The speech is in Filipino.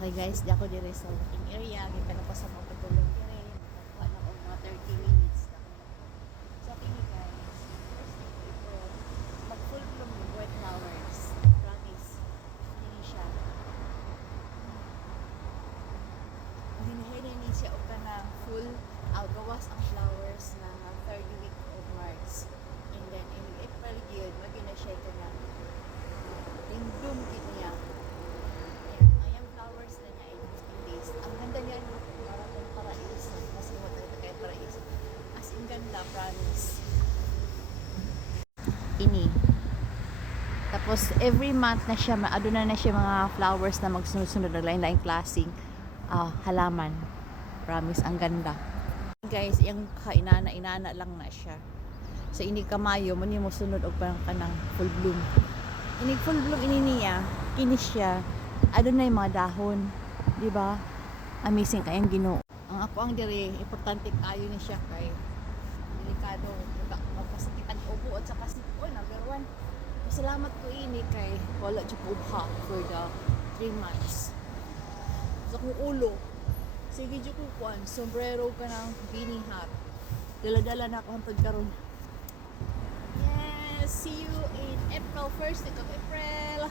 Okay guys, di ako dire sa working area. Kita na ko sa mga patulong dire. Makakuha na ko mga 30 minutes na ako. So kini guys, first ito, mag full bloom yung white flowers. Promise. Kini siya. Hinihinin ni siya o ka na full gawas ang flowers na third week of March. And then in April yun, magina siya ka na in bloom kit niya. Ayan, flowers na niya in 15 days. Ang ganda niya no, parang parais. Kasi mo talaga kahit parais. As in ganda, promise. Ini. Tapos every month na siya, maado na siya mga flowers na magsunod-sunod na lain-lain klaseng halaman. Promise, ang ganda. Guys, yung kainana-inana lang na siya. Sa ini kamayo, mo mo sunod og parang kanang full bloom. Ini full bloom ini niya, kini siya. Adun na yung mga dahon, di ba? Amazing kayang Ginoo. Ang ako ang dire, importante kayo ni siya kay delikado magpasakitan ubo at saka sipon, number 1. Salamat ko ini kay wala jud ko ubha for the 3 months. Sa kong ulo, sige jud ko kuan, sombrero ka ng beanie hat. Dala-dala na ako hangtod karon. Yes, see you in April 1st, week of April.